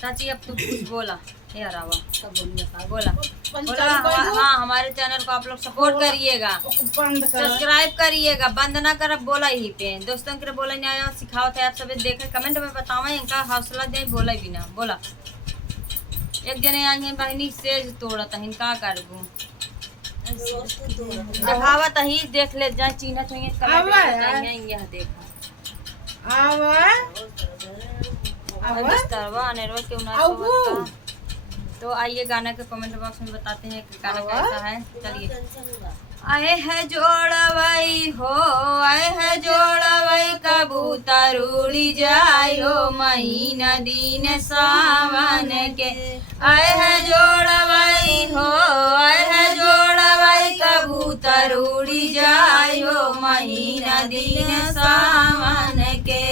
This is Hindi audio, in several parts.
चाची अब तू कुछ बोला यार आवा सब बोलिए बोला बोला हाँ हमारे चैनल को आप लोग सपोर्ट करिएगा, बंद कर सब्सक्राइब करिएगा, बंद ना कर बोला ही पे दोस्तों के बोला नहीं आया सिखाओ थे आप सब देखे कमेंट में बतावे इनका हौसला दे बोला भी ना बोला एक जने आगे बहनी सेज तोड़ा था इनका करबू दिखावत ही देख ले जाए चीना चाहिए कमेंट में यह देखा तो आइए गाना के कमेंट बॉक्स में बताते हैं कि गाना कैसा है। चलिए आए है जोड़वई हो आए है जोड़वई कबूतर उड़ी जायो महीना दिन सावन के आए है जोड़वई हो आए है जोड़वई कबूतर उड़ी जायो महीना दिन सावन के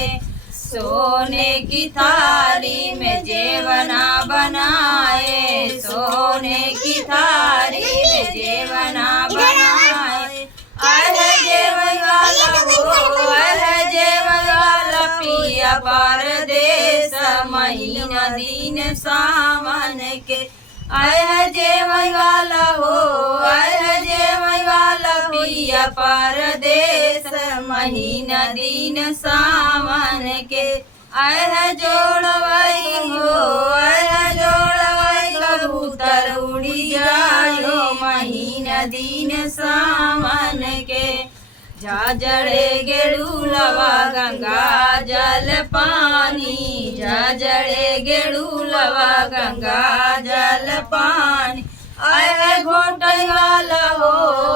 सोने की थाली में जेवना बनाए सोने की थाली में जेवना बनाए अरे जेवन वाला हो अरे जेवन वाला पिया परदेस महीना दिन सावन के अरे जेवन वाला हो अरे जेवन वाला पिया परदेस महीना दिन सावन के आए जोड़वई हो आए जोड़वई कबूतर उड़ी जायो महीना दिन सावन के जा जड़े गेड़ूलवा गंगा जल पानी जा जड़े गेड़ूलवा गंगा जल पानी आए घोटई वाला हो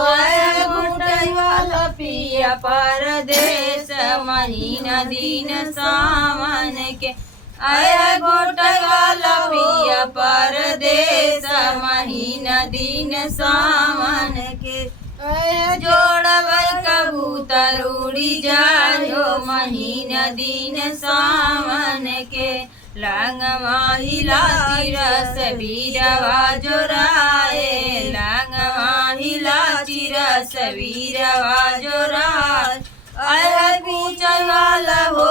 आए घोटई वाला पिया परदेस महीना दिन सावन के आए घोटई वाला पिया परदेस महीना दिन सावन के जोड़वई कबूतर उड़ी जायो महीना दिन सावन के लांगवा हिलाती रस बीरवा जोराए लांगवा हिलाती रस बीरवा जोराए अरे कूचै वाला हो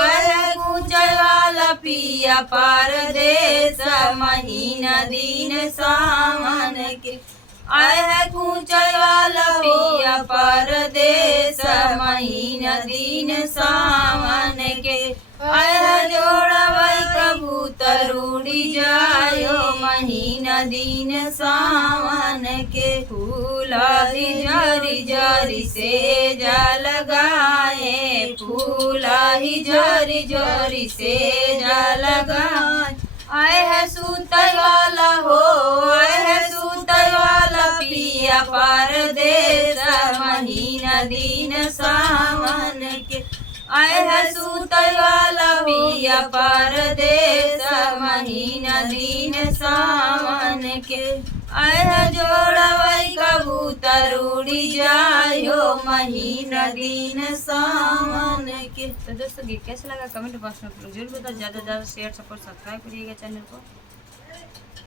अरे कूचै वाला पिया परदेस महीना दिन सावन के आए कूचै वाला पिया परदेस महीना दिन सावन के आए जोड़वई कबूतर उड़ी जायो महीना दिन सावन के फूला जरी जरी से जा लगाए फूला ही जरी जरी से जा लगाए आए है सूतै वाला हो आए है सूतै वाला पिया परदेस महीना दिन सावन के आए है सूतै वाला पिया परदेस महीना दिन सावन के आए है जोड़वई कबूतर उड़ी जायो महीना दिन सावन के। तो दोस्तों गीत कैसा लगा कमेंट बॉक्स में जरूर बताओ, ज़्यादा से ज़्यादा शेयर सपोर्ट सब्सक्राइब करिएगा चैनल को।